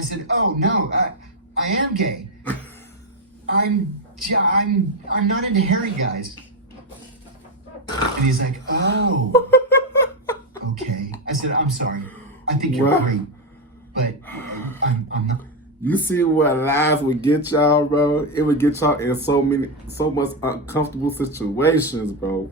I said, oh no, I am gay. I'm not into hairy guys. And he's like, oh, okay. I said, I'm sorry. I think you're great, but I'm not. You see what lies would get y'all, bro? It would get y'all in so much uncomfortable situations, bro.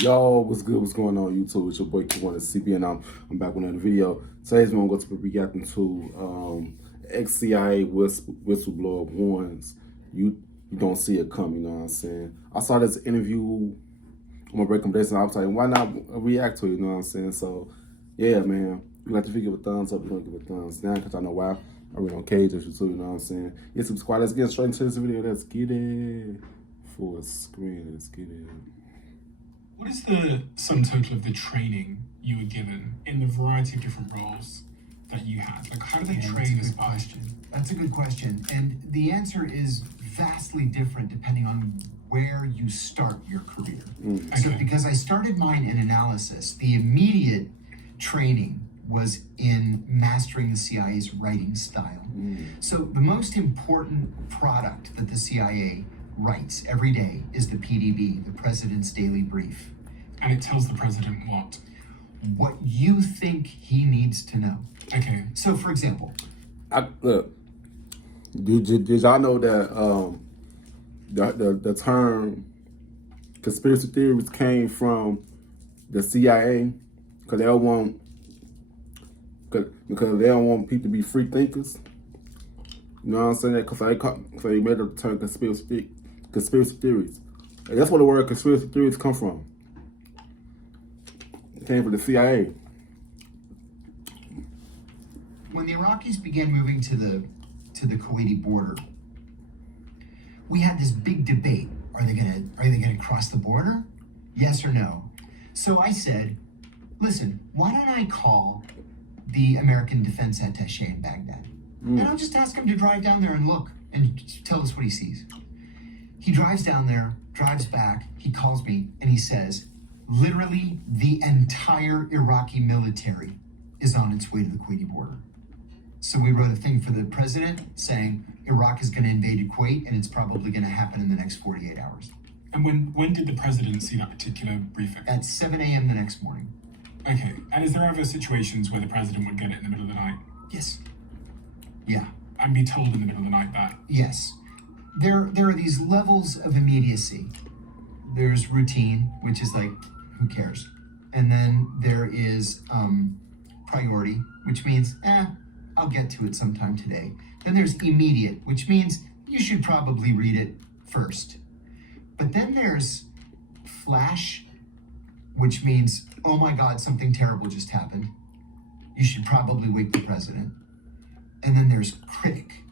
Yo, what's good? What's going on YouTube? It's your boy Kewonis CP, and I'm back with another video. Today's one I'm going to be reacting to ex-CIA whistleblower warns you don't see it coming. You know what I'm saying? I saw this interview on my recommendation. I was like, why not react to it? You know what I'm saying? So yeah, man. If you like the video, give a thumbs up. You're gonna give a thumbs down because I know why. I really on cage issue too. You know what I'm saying? Yeah, subscribe. Let's get straight into this video. Let's get it. Full screen. Let's get it. What is the sum total of the training you were given in the variety of different roles that you had? Like, how do they train a spy? That's a good question. And the answer is vastly different depending on where you start your career. So because I started mine in analysis, the immediate training was in mastering the CIA's writing style. So the most important product that the CIA writes every day is the PDB, the President's Daily Brief. And it tells the president what? What you think he needs to know. Okay. So, for example, Look, did y'all know that the term conspiracy theories came from the CIA because they don't want people to be free thinkers? You know what I'm saying? Because they made the term conspiracy theories. And that's where the word conspiracy theories come from. It came from the CIA. When the Iraqis began moving to the Kuwaiti border, we had this big debate. Are they gonna cross the border? Yes or no? So I said, listen, why don't I call the American Defense Attaché in Baghdad? And I'll just ask him to drive down there and look and tell us what he sees. He drives down there, drives back, he calls me and he says, literally the entire Iraqi military is on its way to the Kuwaiti border. So we wrote a thing for the president saying Iraq is going to invade Kuwait and it's probably going to happen in the next 48 hours. And when did the president see that particular briefing? At 7 a.m. the next morning. Okay. And is there ever situations where the president would get it in the middle of the night? Yes. Yeah. And be told in the middle of the night that? Yes. There are these levels of immediacy. There's routine, which is like, who cares? And then there is priority, which means, I'll get to it sometime today. Then there's immediate, which means you should probably read it first. But then there's flash, which means, oh my God, something terrible just happened. You should probably wake the president. And then there's critic,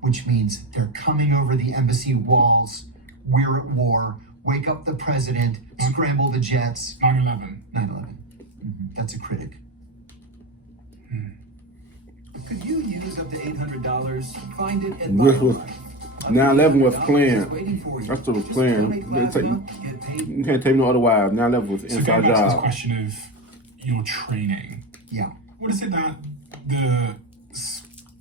which means they're coming over the embassy walls. We're at war. Wake up the president. Scramble the jets. 9/11. 9/11. That's a critic. Could you use up to $800? Find it at 9/11 was planned. That's what was planned. You can't tell me no otherwise. 9/11 was inside So going back to this job. question of your training. Yeah. What is it that the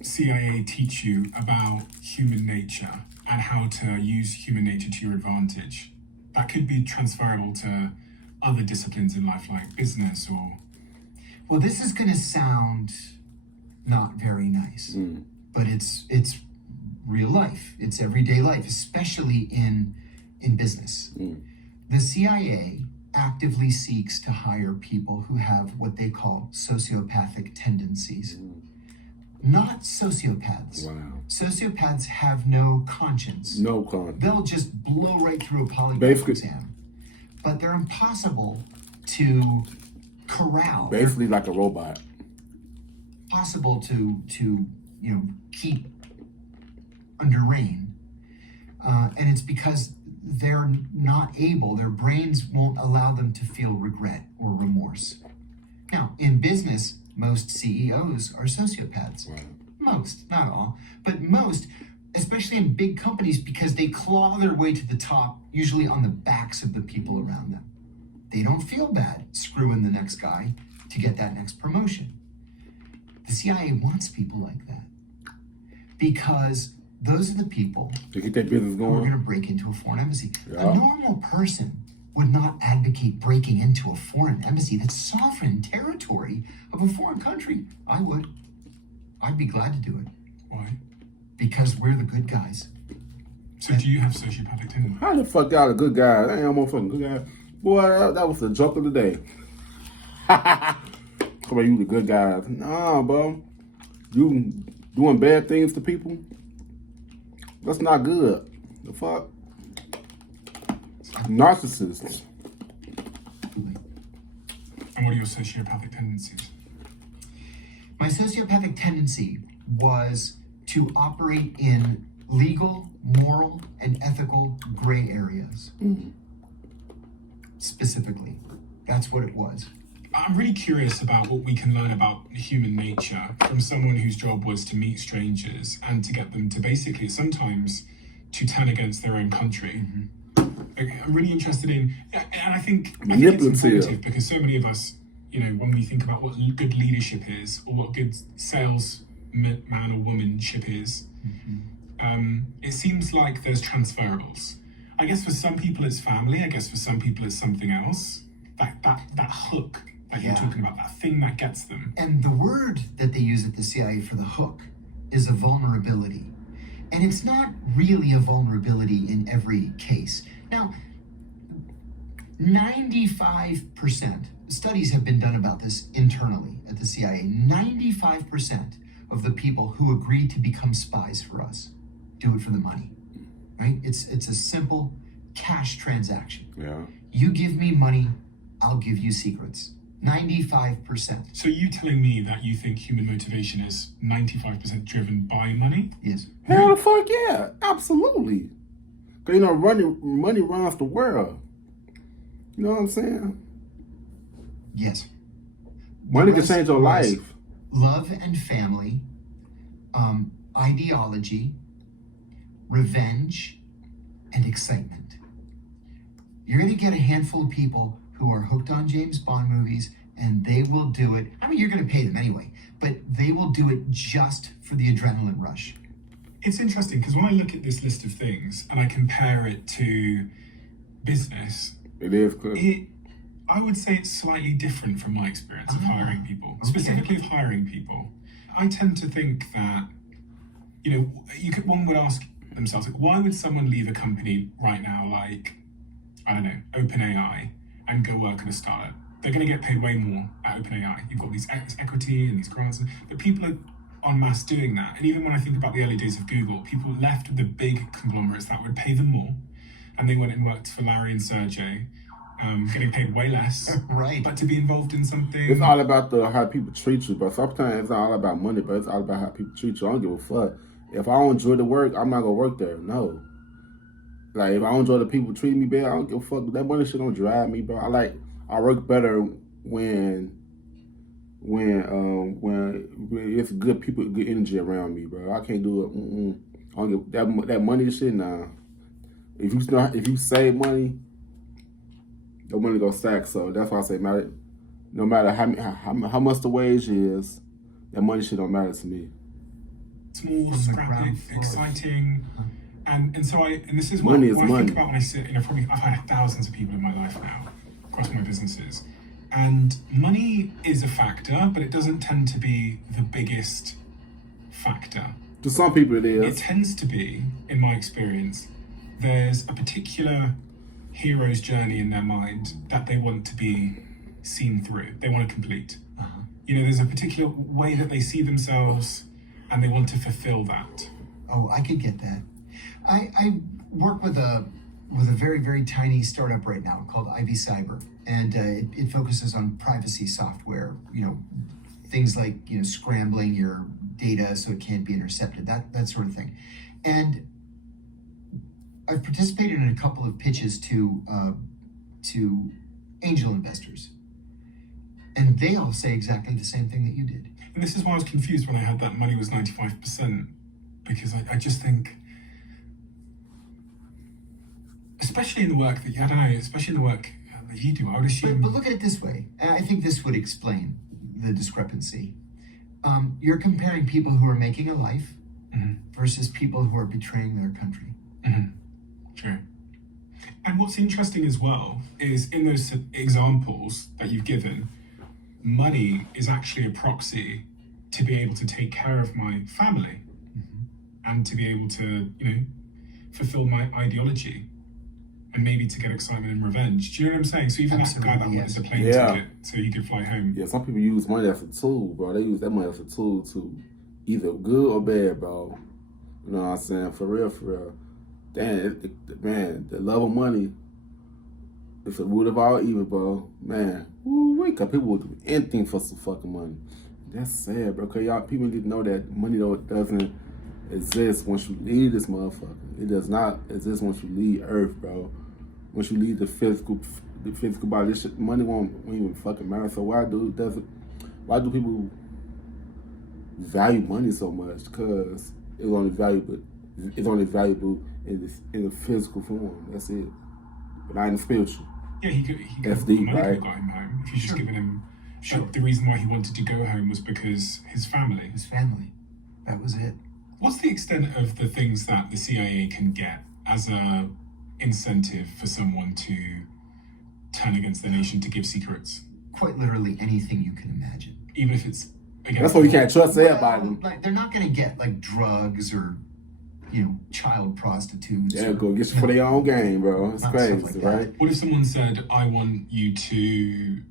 CIA teach you about human nature and how to use human nature to your advantage? That could be transferable to other disciplines in life, like business or... Well, this is going to sound not very nice, but it's real life. It's everyday life, especially in business. The CIA actively seeks to hire people who have what they call sociopathic tendencies. Not sociopaths. Wow. Sociopaths have no conscience. No conscience. They'll just blow right through a polygraph exam. But they're impossible to corral. Basically like a robot. Possible to keep under rein. And it's because they're not able, their brains won't allow them to feel regret or remorse. Now, in business, most CEOs are sociopaths. Wow. Most, not all, but most, especially in big companies, because they claw their way to the top, usually on the backs of the people around them. They don't feel bad screwing the next guy to get that next promotion. The CIA wants people like that because those are the people To get that business who are going going. to break into a foreign embassy. Yeah. A normal person would not advocate breaking into a foreign embassy. That's sovereign territory of a foreign country. I would. I'd be glad to do it Why? because we're the good guys. So do you have sociopathic tendencies? How the fuck y'all a good guy? I ain't no motherfucking good guy. Boy, that was the joke of the day. Come on, you the good guys. Nah, bro. You doing bad things to people? That's not good. The fuck? Narcissists. And what are your sociopathic tendencies? My sociopathic tendency was to operate in legal, moral, and ethical gray areas. Specifically, that's what it was. I'm really curious about what we can learn about human nature from someone whose job was to meet strangers and to get them to basically sometimes to turn against their own country. I'm really interested in, and I think it's Manipulative. informative because so many of us, you know, when we think about what good leadership is or what good sales man or womanship is, it seems like there's transferables. I guess for some people it's family. I guess for some people it's something else. That hook that you're talking about, that thing that gets them. And the word that they use at the CIA for the hook is a vulnerability. And it's not really a vulnerability in every case. Now, 95%, studies have been done about this internally at the CIA, 95% of the people who agree to become spies for us do it for the money, right? It's a simple cash transaction. Yeah. You give me money, I'll give you secrets. 95%. So you telling me that you think human motivation is 95% driven by money? Yes. Hell the fuck yeah. Absolutely. Cause you know, money runs the world. You know what I'm saying? Yes. Money can rest change your was life. Love and family, ideology, revenge, and excitement. You're going to get a handful of people who are hooked on James Bond movies, and they will do it. I mean, you're going to pay them anyway, but they will do it just for the adrenaline rush. It's interesting because when I look at this list of things and I compare it to business, It is good. I would say it's slightly different from my experience of hiring people, specifically of hiring people. I tend to think that, you know, one would ask themselves, like, why would someone leave a company right now, like, I don't know, OpenAI, and go work at a startup? They're going to get paid way more at OpenAI. You've got these equity and these grants, but people are en masse doing that. And even when I think about the early days of Google, people left the big conglomerates that would pay them more, and they went and worked for Larry and Sergey, getting paid way less, Right. but to be involved in something. It's all about how people treat you, but sometimes it's not all about money, but it's all about how people treat you. I don't give a fuck. If I don't enjoy the work, I'm not gonna work there. No. Like if I don't enjoy the people treating me bad, I don't give a fuck. That money shit don't drive me, bro. I work better when it's good people, good energy around me, bro. I can't do it. I don't give that money shit. Nah. If you save money, the money go stack. So that's why I say, no matter how much the wage is, that money shit don't matter to me. Small, From the scrappy, ground floor. exciting, and this is what Money is I money. think about when I sit. You know, I've had thousands of people in my life now across my businesses, and money is a factor, but it doesn't tend to be the biggest factor. To some people, it It is. tends to be, in my experience, there's a particular hero's journey in their mind that they want to be seen through. They want to complete. You know, there's a particular way that they see themselves, and they want to fulfill that. Oh, I could get that. I work with a very, very tiny startup right now called Ivy Cyber, and it focuses on privacy software, you know, things like, you know, scrambling your data so it can't be intercepted, that sort of thing. And I've participated in a couple of pitches to angel investors, and they all say exactly the same thing that you did. And this is why I was confused when I had that money was 95%, because I just think especially in the work that I don't know, especially in the work that you do. I would assume. But look at it this way, and I think this would explain the discrepancy. You're comparing people who are making a life versus people who are betraying their country. True. And what's interesting as well is in those examples that you've given, money is actually a proxy to be able to take care of my family and to be able to, fulfill my ideology and maybe to get excitement and revenge. Do you know what I'm saying? So even Absolutely, that guy that yes. wanted the plane ticket so he could fly home. Yeah, some people use money as a tool, bro. They use that money as a tool to either good or bad, bro. You know what I'm saying? For real, for real. Damn, man, the love of money is the root of all evil, bro. Man, wake up. People will do anything for some fucking money. That's sad, bro. Cause y'all people need to know that money doesn't exist once you leave this motherfucker. It does not exist once you leave Earth, bro. Once you leave the physical body, this shit, money won't even fucking matter. So why do people value money so much? Because it's only valuable in the physical form. That's it, but not in the spiritual. Yeah, he could That's have deep, money right? could have got him home if you just given him. The reason why he wanted to go home was because his family. His family. That was it. What's the extent of the things that the CIA can get as a incentive for someone to turn against their nation to give secrets? Quite literally anything you can imagine. Even if it's against. That's why you can't trust everybody. Like, they're not going to get like drugs or, child prostitutes. Yeah, or, go get you for their own game, bro. It's Stuff crazy, like that. right? What if someone said, "I want you to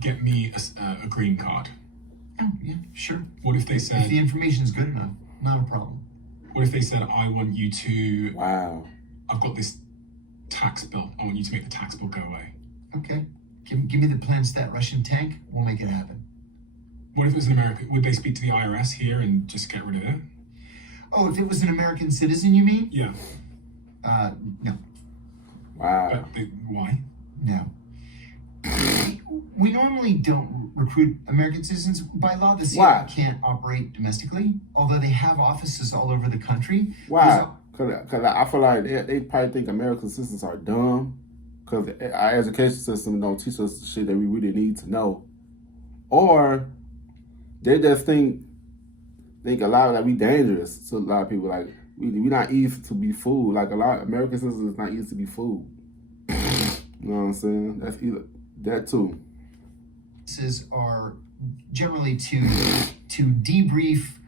get me a green card"? Oh, yeah, sure. What if they If said, the information's good enough, not a problem. "What if they said, I want you to? Wow. I've got this tax bill. I want you to make the tax bill go away." Okay. Give me the plans to that Russian tank. We'll make it happen. What if it was an American? Would they speak to the IRS here and just get rid of it? Oh, if it was an American citizen, you mean? Yeah. No. Wow. But why? No. We normally don't recruit American citizens. By law, the CIA Why? can't operate domestically, although they have offices all over the country. Why? Because I feel like they probably think American citizens are dumb. Because our education system don't teach us the shit that we really need to know. Or they just think a lot of we dangerous to a lot of people. Like we not easy to be fooled. Like a lot of American citizens is not easy to be fooled. You know what I'm saying? That's either that too. Are generally to debrief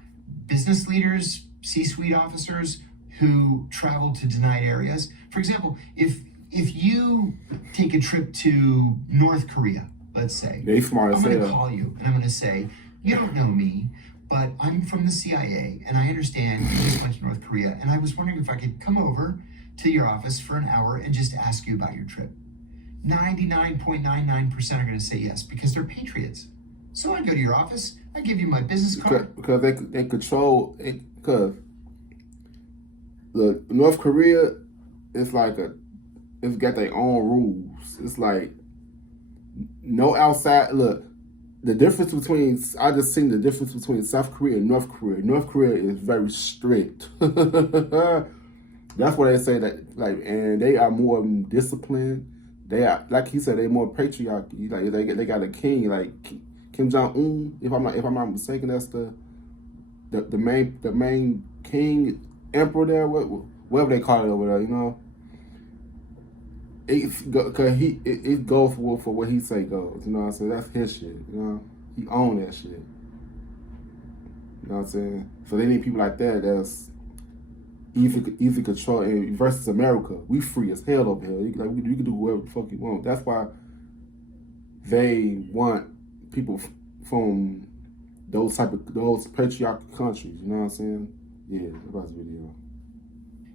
business leaders, C-suite officers who travel to denied areas. For example, if you take a trip to North Korea, let's say, They smart I'm as going to hell. call you and I'm going to say, you don't know me, but I'm from the CIA and I understand you just went to North Korea and I was wondering if I could come over to your office for an hour and just ask you about your trip. 99.99% are going to say yes because they're patriots. So I go to your office, I give you my business card. Because they control it. Because the North Korea, it's got their own rules. It's like no outside. Look, the difference between I just seen the difference between South Korea and North Korea. North Korea is very strict. That's why they say that, and they are more disciplined. They are, like he said, they more patriarchy. Like they got a king, like Kim Jong-un. If I'm not mistaken, that's the main king emperor there. Whatever they call it over there, you know. It goes for what he say goes. You know what I'm saying? That's his shit. You know, he own that shit. You know what I'm saying? So they need people like that that's easy control. And versus America, we free as hell over here. Like we can do whatever the fuck you want. That's why they want people from those patriarchal countries. You know what I'm saying? Yeah, about this video.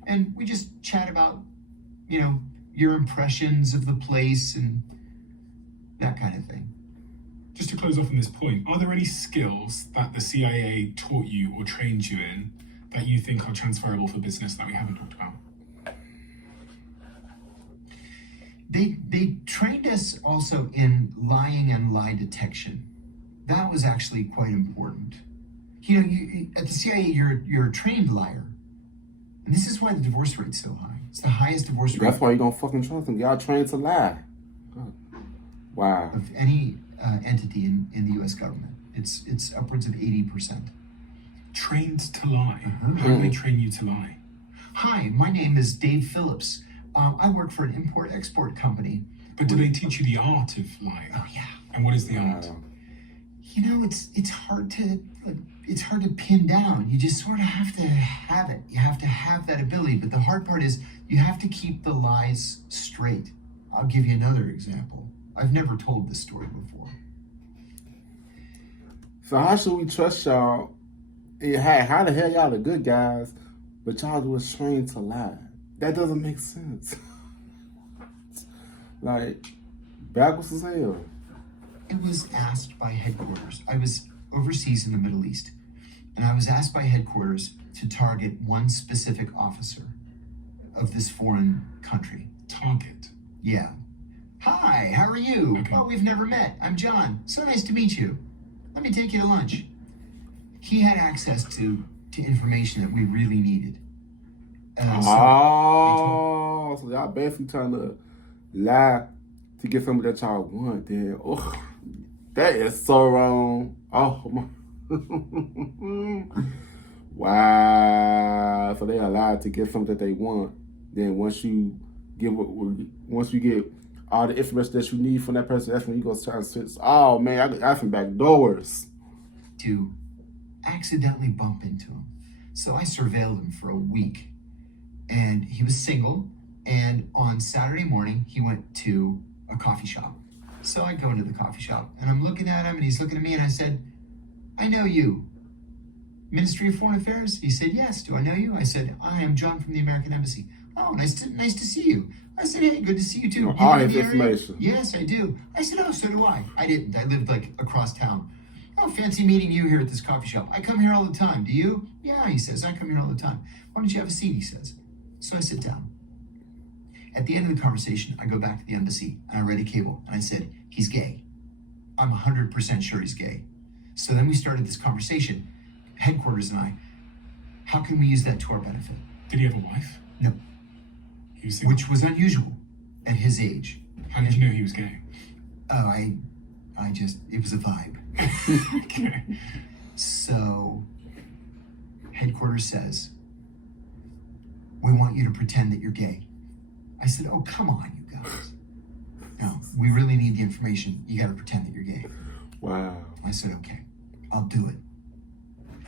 And we just chat about, your impressions of the place and that kind of thing. Just to close off on this point, are there any skills that the CIA taught you or trained you in that you think are transferable for business that we haven't talked about? They trained us also in lying and lie detection. That was actually quite important. At the CIA, you're a trained liar. And this is why the divorce rate's so high. It's the highest divorce rate That's why you don't fucking trust them. Y'all trained to lie. Wow. of any entity in the U.S. government. It's upwards of 80%. Trained to lie. Uh-huh. How do they train you to lie? Hi, my name is Dave Phillips. I work for an import-export company. But do they teach you the art of lying? Oh yeah. And what is the art? You know, it's hard to pin down. You just sort of have to have it. You have to have that ability. But the hard part is you have to keep the lies straight. I'll give you another example. I've never told this story before. So how should we trust y'all? Hey, how the hell y'all the good guys, but y'all was trained to lie? That doesn't make sense. Like, backwards as hell. It was asked by headquarters. I was overseas in the Middle East, and I was asked by headquarters to target one specific officer of this foreign country. Target. Yeah. Hi, how are you? Okay. Oh, we've never met. I'm John. So nice to meet you. Let me take you to lunch. He had access to information that we really needed. So y'all basically trying to lie to get something that y'all want. Then, that is so wrong. Oh my. Wow. So they allowed to get something that they want. Then once you get all the information that you need from that person, that's when you go try to switch. Oh man, I got some back doors. To accidentally bump into him. So I surveilled him for a week. And he was single. And on Saturday morning, he went to a coffee shop. So I go into the coffee shop and I'm looking at him and he's looking at me and I said, I know you. Ministry of Foreign Affairs? He said, yes. Do I know you? I said, I am John from the American Embassy. Oh, nice to see you. I said, hey, good to see you too. You All live in his the area? information. Yes, I do. I said, oh, so do I. I didn't. I lived like across town. Oh, fancy meeting you here at this coffee shop. I come here all the time. Do you? Yeah, he says, I come here all the time. Why don't you have a seat, he says. So I sit down. At the end of the conversation, I go back to the embassy and I read a cable and I said, he's gay. I'm 100% sure he's gay. So then we started this conversation, headquarters and I, how can we use that to our benefit? Did he have a wife? No, He was single. which was unusual at his age. How did you know he was gay? Oh, it was a vibe. Okay. So, headquarters says, we want you to pretend that you're gay. I said, oh, come on, you guys. No, we really need the information. You got to pretend that you're gay. Wow. I said, okay, I'll do it.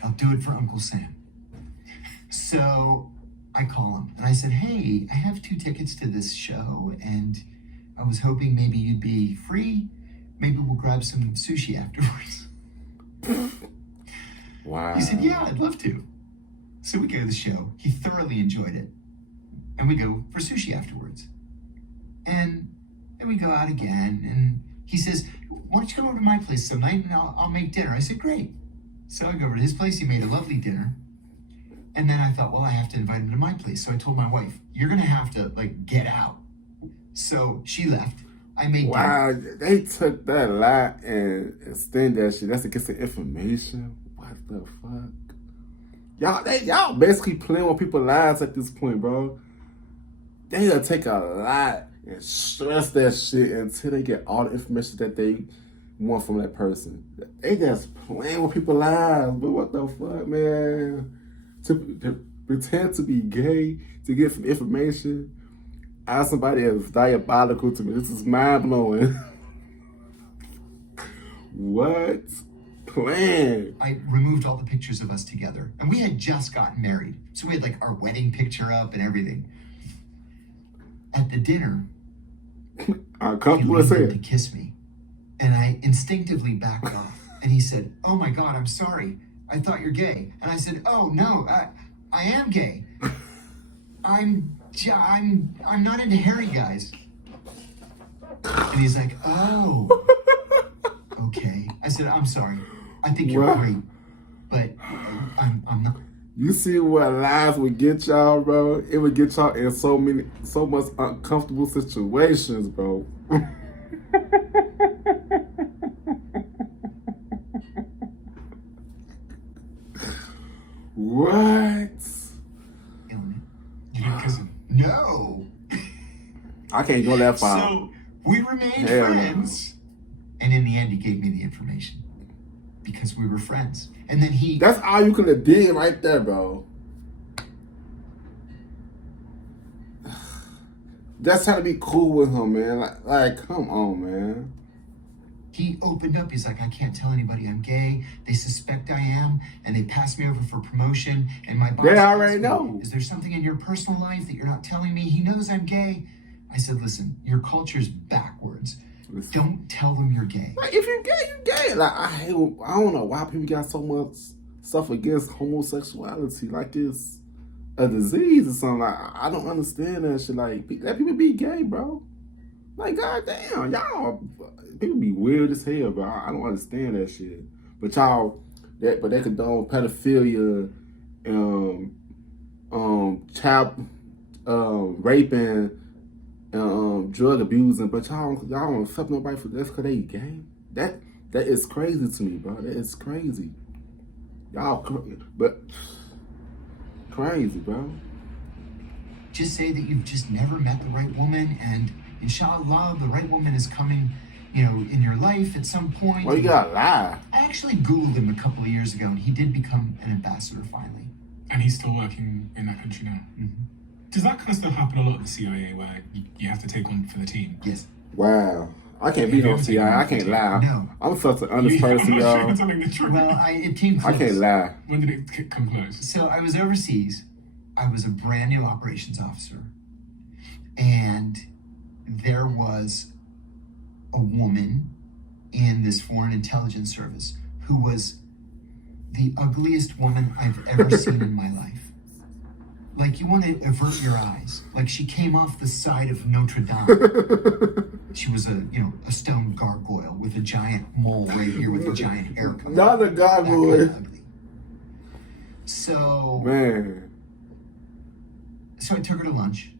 I'll do it for Uncle Sam. So I call him and I said, hey, I have 2 tickets to this show and I was hoping maybe you'd be free. Maybe we'll grab some sushi afterwards. Wow. He said, yeah, I'd love to. So we go to the show. He thoroughly enjoyed it. And we go for sushi afterwards. And then we go out again. And he says, why don't you come over to my place some night and I'll make dinner. I said, great. So I go over to his place. He made a lovely dinner. And then I thought, well, I have to invite him to my place. So I told my wife, you're going to have to, get out. So she left. I made dinner. Wow, they took that lie and extend that shit. That's against the information. What the fuck? Y'all basically playing with people's lives at this point, bro. They gotta take a lot and stress that shit until they get all the information that they want from that person. They just playing with people's lives, but what the fuck, man? To pretend to be gay, to get some information out of somebody that's diabolical to me. This is mind-blowing. What? Plan. I removed all the pictures of us together. And we had just gotten married. So we had our wedding picture up and everything. At the dinner, he Uncomfortable to leaned say in to it. kiss me. And I instinctively backed off. And he said, oh my God, I'm sorry. I thought you're gay. And I said, oh no, I am gay. I'm not into hairy guys. And he's like, oh, okay. I said, I'm sorry. I think you're What? great, but I'm not. You see what lies would get y'all, bro? It would get y'all in so much uncomfortable situations, bro. What? Feeling it. I can't go that far. So we remained Hell no. friends. And in the end, he gave me the information because we were friends. And then he. That's all you could have did right there, bro. That's trying to be cool with him, man. Like, come on, man. He opened up. He's like, I can't tell anybody I'm gay. They suspect I am, and they passed me over for promotion. And my boss They asked already me, know. Is there something in your personal life that you're not telling me? He knows I'm gay. I said, listen, your culture's backwards. Don't tell them you're gay. Like, if you're gay, you're gay. Like, I don't know why people got so much stuff against homosexuality. Like it's a disease or something. Like, I don't understand that shit. Like, let people be gay, bro. Like, goddamn, y'all, people be weird as hell, bro. I don't understand that shit. But y'all, they condone pedophilia, child, raping, drug abusing. But y'all don't accept nobody for this because they gay. That is crazy to me, bro. That is crazy. Crazy, bro. Just say that you've just never met the right woman, and inshallah, the right woman is coming, in your life at some point. Well, you gotta lie. I actually Googled him a couple of years ago, and he did become an ambassador finally. And he's still working in that country now. Mm-hmm. Does that kind of stuff happen a lot at the CIA where you have to take one for the team? Yes. Wow. I can't be no CIA. I can't lie. No. I'm such an honest person, I'm not sure y'all. you're telling the truth. Well, it came close. I can't lie. When did it come close? So I was overseas. I was a brand new operations officer. And there was a woman in this foreign intelligence service who was the ugliest woman I've ever seen in my life. Like, you want to avert your eyes. Like, she came off the side of Notre Dame. She was a stone gargoyle with a giant mole right here with a giant hair coming. Not a gargoyle. That kind of ugly. So, Man. So I took her to lunch,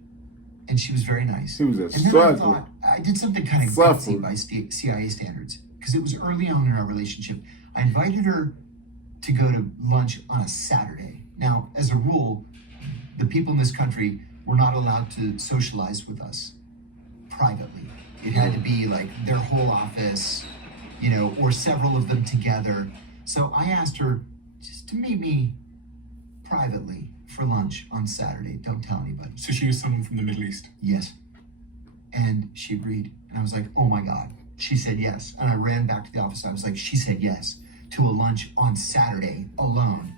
and she was very nice. She was a And then I sucker. thought, I did something kind of Sucker. gutsy by CIA standards, because it was early on in our relationship. I invited her to go to lunch on a Saturday. Now, as a rule, the people in this country were not allowed to socialize with us privately. It had to be like their whole office, or several of them together. So I asked her just to meet me privately for lunch on Saturday. Don't tell anybody. So she was someone from the Middle East. Yes. And she agreed. And I was like, oh my God. She said yes. And I ran back to the office. I was like, she said yes to a lunch on Saturday alone.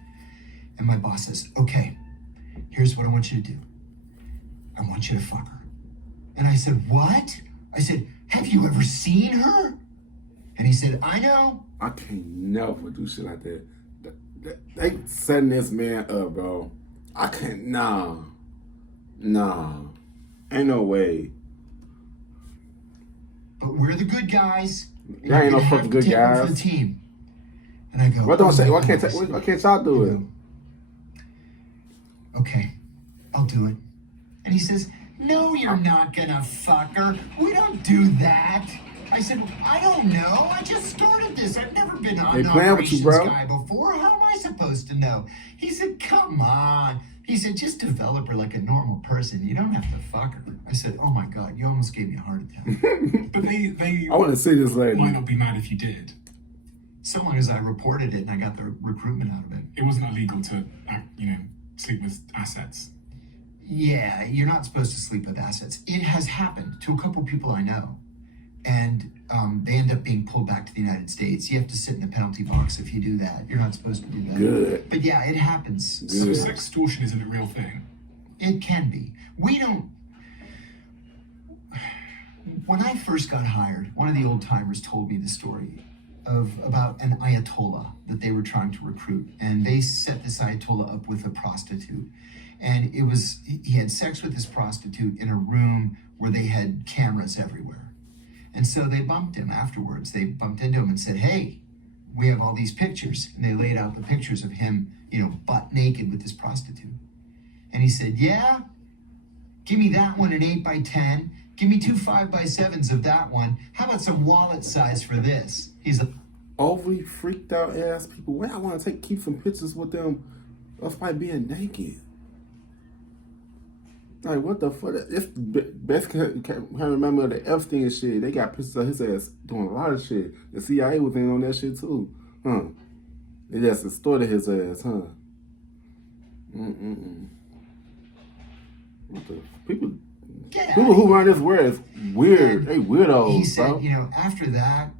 And my boss says, okay, here's what I want you to do. I want you to fuck her. And I said, what? I said, have you ever seen her? And he said, I know. I can't never do shit like that. They setting this man up, bro. I can't. Nah. Ain't no way. But we're the good guys. and Y'all ain't you're no gonna have fucking to good take one for guys. the team. And I go, Why don't oh say? my Why can't goodness. y'all do I it? go, okay, I'll do it. And he says, no, you're not gonna fuck her. We don't do that. I said, I don't know. I just started this. I've never been They an playing with you, operations bro. guy before. How am I supposed to know? He said, come on. He said, just develop her like a normal person. You don't have to fuck her. I said, oh my God, you almost gave me a heart attack. But they I want to see this lady. might not be mad if you did. So long as I reported it and I got the recruitment out of it. It wasn't illegal to, sleep with assets. Yeah, you're not supposed to sleep with assets. It has happened to a couple people I know. And they end up being pulled back to the United States. You have to sit in the penalty box if you do that. You're not supposed to do that. Good. But yeah, it happens. So Good. sextortion isn't a real thing. It can be. We don't. When I first got hired, one of the old timers told me the story of about an Ayatollah that they were trying to recruit. And they set this Ayatollah up with a prostitute. And he had sex with this prostitute in a room where they had cameras everywhere. And so they bumped him afterwards. They bumped into him and said, hey, we have all these pictures. And they laid out the pictures of him, butt naked with this prostitute. And he said, yeah, give me that one an 8x10. Give me 2 5x7s of that one. How about some wallet size for this? He's like, Overly freaked out ass people. Why I want to keep some pictures with them of my being naked? Like, what the fuck? It's best can't remember the Epstein shit. They got pictures of his ass doing a lot of shit. The CIA was in on that shit too. Huh. They just extorted his ass, huh? What the people who run this world is weird. They weirdos, He said, bro. after that,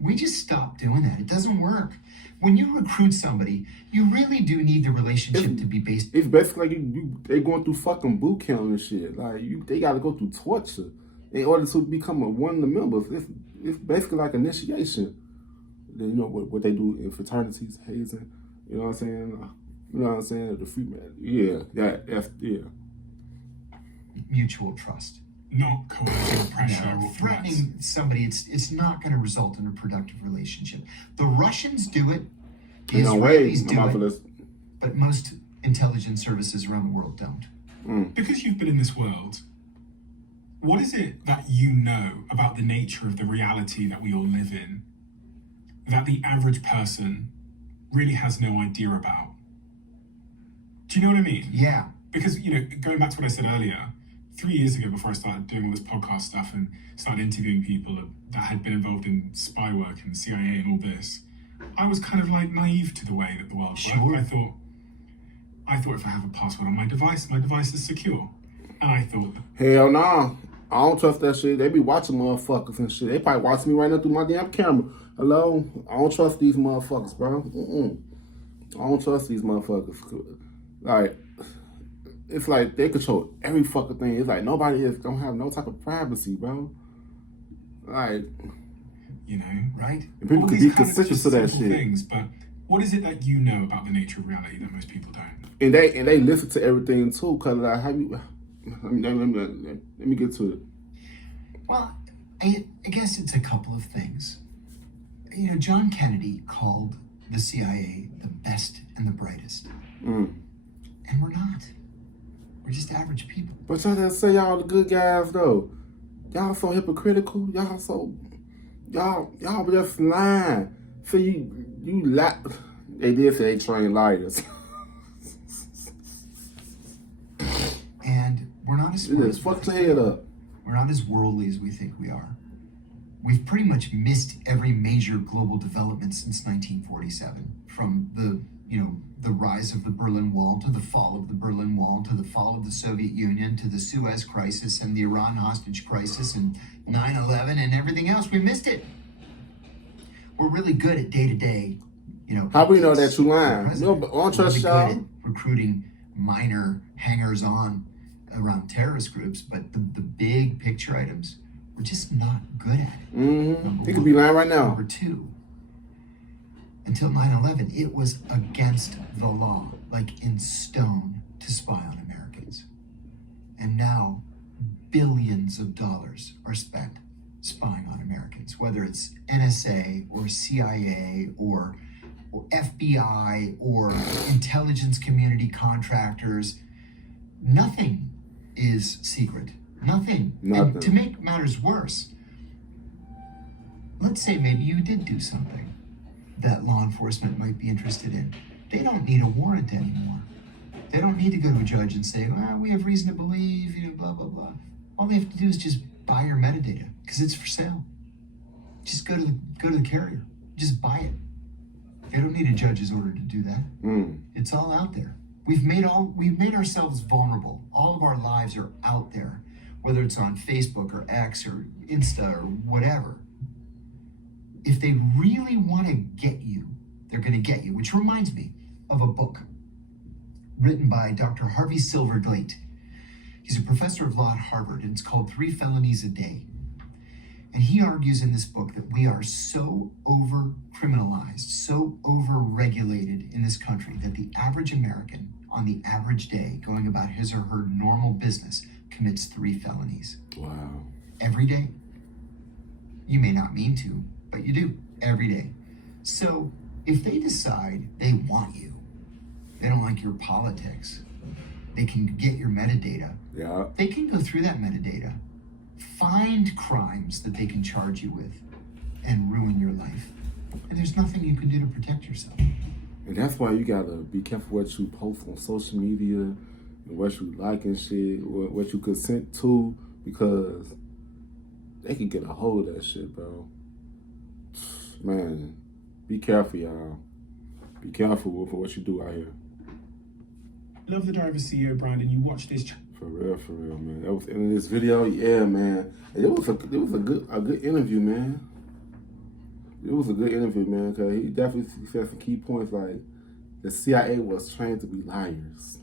we just stopped doing that. It doesn't work. When you recruit somebody, you really do need the relationship to be based. It's basically like they going through fucking boot camp and shit. Like they got to go through torture in order to become one of the members. It's basically like initiation. Then you know what they do in fraternities, hazing. You know what I'm saying? You know what I'm saying? The free man. Yeah. Mutual trust. Not coercion, pressure, or threats. Threatening somebody, it's not going to result in a productive relationship. The Russians do it. The Israelis do it. But most intelligence services around the world don't. Because you've been in this world, what is it that you know about the nature of the reality that we all live in that the average person really has no idea about? Do you know what I mean? Yeah. Because, going back to what I said earlier, 3 years ago, before I started doing all this podcast stuff and started interviewing people that had been involved in spy work and CIA and all this, I was kind of like naive to the way that the world worked. I thought if I have a password on my device is secure. And I thought, hell no. I don't trust that shit. They be watching motherfuckers and shit. They probably watching me right now through my damn camera. Hello? I don't trust these motherfuckers, bro. I don't trust these motherfuckers. Like, it's like they control every fucking thing. It's like nobody is gonna have no type of privacy, bro. Like, right? And people can be consistent to that shit. Things, but what is it that you know about the nature of reality that most people don't? And they listen to everything too, cause like how you. Let me get to it. Well, I guess it's a couple of things. John Kennedy called the CIA the best and the brightest. And we're not. We're just average people. But y'all just say y'all the good guys though. Y'all so hypocritical. Y'all just lying. So you lie. They did say they train liars. And we're not as smart. Fuck your head up. We're not as worldly as we think we are. We've pretty much missed every major global development since 1947, from the rise of the Berlin Wall to the fall of the Berlin Wall to the fall of the Soviet Union to the Suez Crisis and the Iran hostage crisis and 9/11 and everything else. We missed it. We're really good at day-to-day, How we know that you lying? No, but I don't trust y'all. Good at recruiting minor hangers-on around terrorist groups, but the big picture items, we're just not good at it. He could be lying right now. Number two, until 9/11, it was against the law, like in stone, to spy on Americans. And now, billions of dollars are spent spying on Americans, whether it's NSA or CIA or FBI or intelligence community contractors. Nothing is secret. Nothing. And to make matters worse, let's say maybe you did do something that law enforcement might be interested in. They don't need a warrant anymore. They don't need to go to a judge and say, well, we have reason to believe, blah, blah, blah. All they have to do is just buy your metadata because it's for sale. Just go to the carrier. Just buy it. They don't need a judge's order to do that. It's all out there. We've made ourselves vulnerable. All of our lives are out there, whether it's on Facebook or X or Insta or whatever. If they really want to get you, they're going to get you, which reminds me of a book written by Dr. Harvey Silverglate. He's a professor of law at Harvard, and it's called 3 Felonies a Day. And he argues in this book that we are so over-criminalized, so over-regulated in this country that the average American, on the average day, going about his or her normal business, commits 3 felonies. Wow. Every day. You may not mean to, but you do, every day. So if they decide they want you, they don't like your politics, they can get your metadata. Yeah. They can go through that metadata, find crimes that they can charge you with, and ruin your life. And there's nothing you can do to protect yourself. And that's why you gotta be careful what you post on social media. what you like and shit, what you consent to, because they can get a hold of that shit, bro. Man, be careful, y'all. Be careful for what you do out here. Love the Driver CEO brand, and you watch this. For real, man. That was in this video, yeah, man. It was a good interview, man. It was a good interview, man, because he definitely said some key points like the CIA was trained to be liars.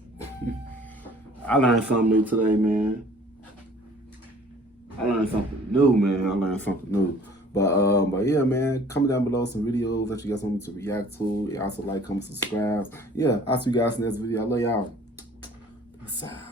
I learned something new today, man. I learned something new. But yeah, man, comment down below some videos that you guys want me to react to. Also like, comment, subscribe. Yeah, I'll see you guys in the next video. I love y'all. Peace out.